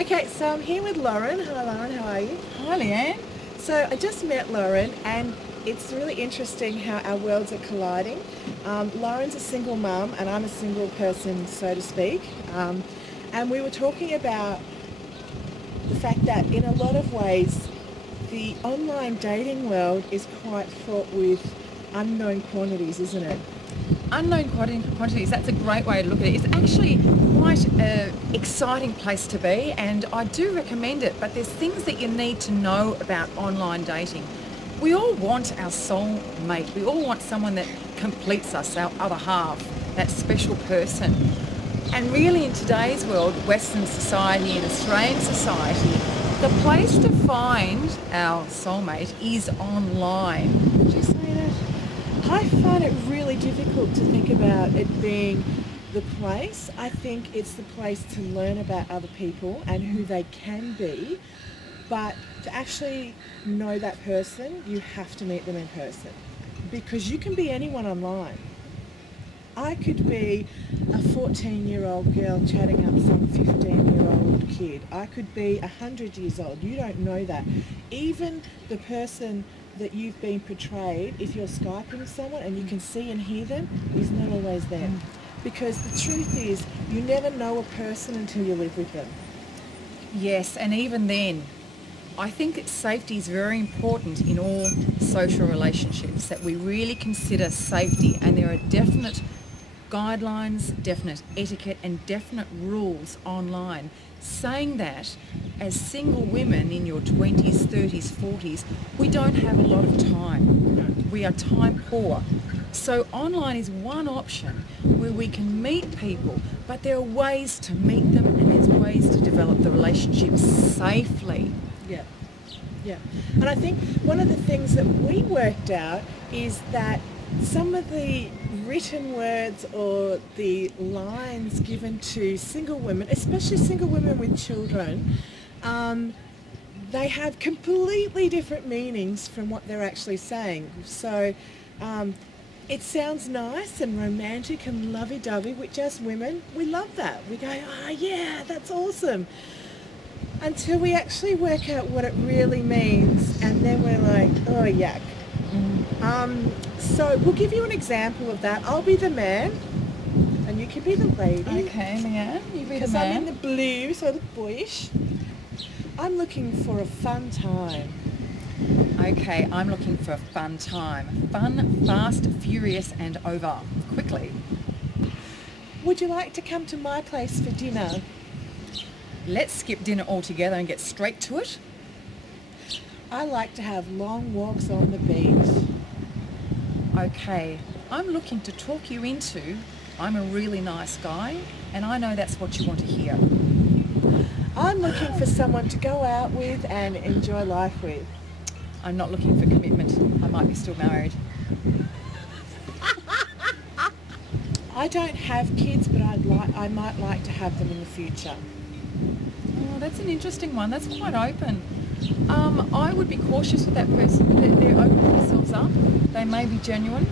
Okay, so I'm here with Lauren. Hello Lauren, how are you? Hi Leanne. So I just met Lauren and it's really interesting how our worlds are colliding. Lauren's a single mum and I'm a single person, so to speak. And we were talking about the fact that in a lot of ways the online dating world is quite fraught with unknown quantities, isn't it? Unknown quantities, that's a great way to look at it. It's actually quite an exciting place to be, and I do recommend it, but there's things that you need to know about online dating. We all want our soul mate. We all want someone that completes us, our other half, that special person. And really in today's world, Western society and Australian society, the place to find our soulmate is online. Would you say that? I find it really difficult to think about it being the place. I think it's the place to learn about other people and who they can be, but to actually know that person, you have to meet them in person, because you can be anyone online. I could be a 14-year-old girl chatting up some 15-year-old kid. I could be 100 years old. You don't know that. Even the person that you've been portrayed, if you're Skyping someone and you can see and hear them, is not always them. Because the truth is, you never know a person until you live with them. Yes, and even then, I think that safety is very important in all social relationships, that we really consider safety, and there are definite guidelines, definite etiquette and definite rules online. Saying that, as single women in your 20s, 30s, 40s, we don't have a lot of time. We are time poor. So online is one option where we can meet people, but there are ways to meet them and there's ways to develop the relationship safely. Yeah. Yeah. And I think one of the things that we worked out is that some of the written words or the lines given to single women, especially single women with children, they have completely different meanings from what they're actually saying. So it sounds nice and romantic and lovey-dovey, which as women, we love that. We go, oh yeah, that's awesome. Until we actually work out what it really means, and then we're like, oh yuck. So we'll give you an example of that. I'll be the man and you can be the lady. Okay, Leanne, you be the man. Because I'm in the blue, so the boyish. I'm looking for a fun time. Okay, I'm looking for a fun time. Fun, fast, furious and over. Quickly. Would you like to come to my place for dinner? Let's skip dinner altogether and get straight to it. I like to have long walks on the beach. Okay, I'm looking to talk you into, I'm a really nice guy, and I know that's what you want to hear. I'm looking for someone to go out with and enjoy life with. I'm not looking for commitment. I might be still married. I don't have kids, but I might like to have them in the future. Oh, that's an interesting one. That's quite open. I would be cautious with that person. They're opening themselves up. They may be genuine.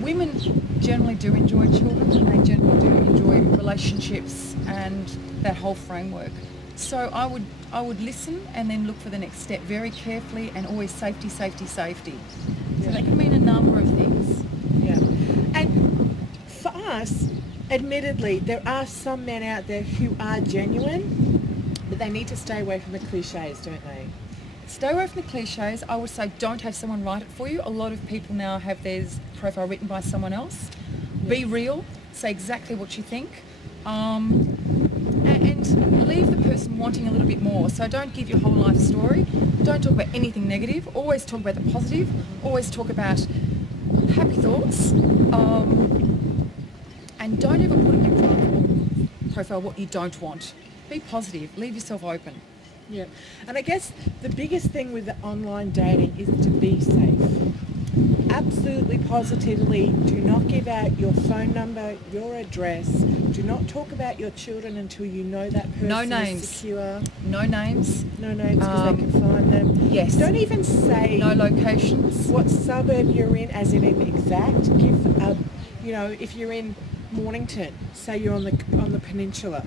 Women generally do enjoy children, and they generally do enjoy relationships and that whole framework. So I would listen and then look for the next step very carefully, and always safety, safety, safety. So that can mean a number of things. Yeah. And for us, admittedly, there are some men out there who are genuine, but they need to stay away from the cliches, don't they? Stay away from the cliches. I would say don't have someone write it for you. A lot of people now have their profile written by someone else. Yeah. Be real. Say exactly what you think. And leave the person wanting a little bit more. So don't give your whole life story. Don't talk about anything negative. Always talk about the positive. Always talk about happy thoughts. And don't ever put in your profile what you don't want. Be positive. Leave yourself open. Yeah. And I guess the biggest thing with the online dating is to be safe. Absolutely positively, do not give out your phone number, your address. Do not talk about your children until you know that person no names. is secure. No names. No names, because they can find them. Yes. Don't even say no locations. What suburb you're in, as in exact. Give a, if you're in Mornington, say you're on the peninsula.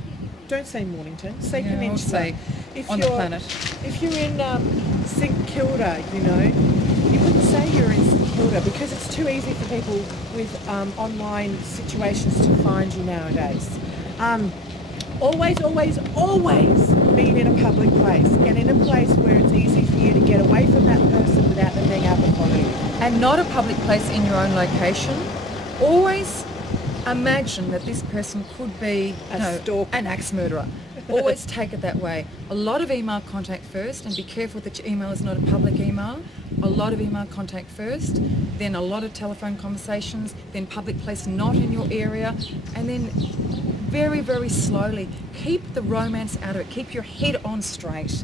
don't say Mornington, say Yeah, Peninsula. I'll say If on the planet. If you're in St Kilda, you know, you wouldn't say you're in St Kilda because it's too easy for people with online situations to find you nowadays. Always, always, always being in a public place and in a place where it's easy for you to get away from that person without them being able to follow you. And not a public place in your own location. Always imagine that this person could be stalker. an axe murderer. Always take it that way. A lot of email contact first, and be careful that your email is not a public email. A lot of email contact first, then a lot of telephone conversations, then public place not in your area, and then very, very slowly keep the romance out of it. Keep your head on straight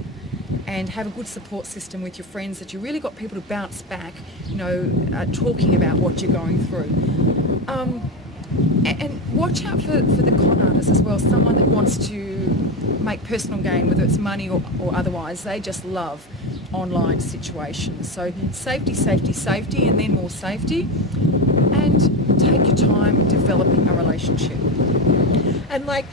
and have a good support system with your friends that you really got people to bounce back, talking about what you're going through. And watch out for the con artists as well, someone that wants to make personal gain, whether it's money or otherwise. They just love online situations. So safety, safety, safety, and then more safety. And take your time developing a relationship. And like,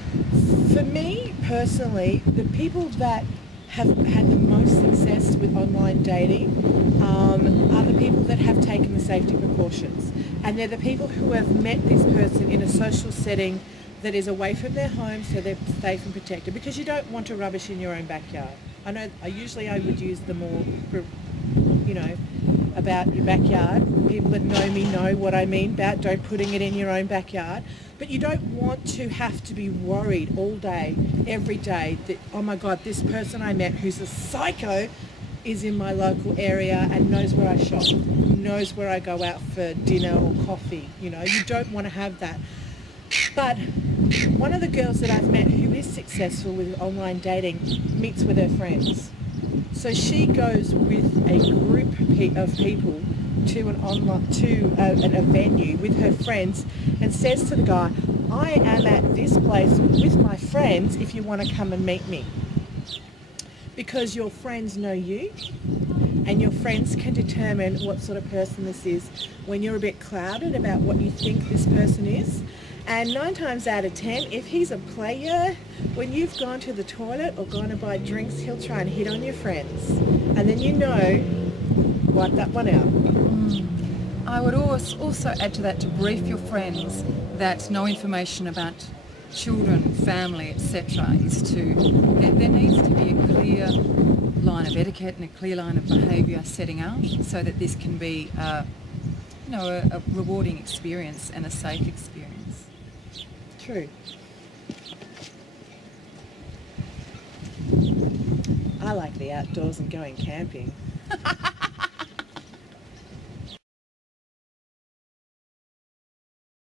for me personally, the people that have had the most success with online dating are the people that have taken the safety precautions. And they're the people who have met this person in a social setting that is away from their home, so they're safe and protected, because you don't want to rubbish in your own backyard. I know I would use the more, about your backyard. People that know me know what I mean about don't putting it in your own backyard. But you don't want to have to be worried all day, every day, that, oh my God, this person I met who's a psycho is in my local area and knows where I shop, knows where I go out for dinner or coffee. You don't want to have that. But one of the girls that I've met who is successful with online dating meets with her friends. So she goes with a group of people to a venue with her friends and says to the guy, I am at this place with my friends if you want to come and meet me. Because your friends know you and your friends can determine what sort of person this is when you're a bit clouded about what you think this person is. And 9 times out of 10, if he's a player, when you've gone to the toilet or gone to buy drinks, he'll try and hit on your friends. And then wipe that one out. I would also add to that to brief your friends that no information about children, family, etc. There needs to be a clear line of etiquette and a clear line of behaviour setting out so that this can be a rewarding experience and a safe experience. True. I like the outdoors and going camping.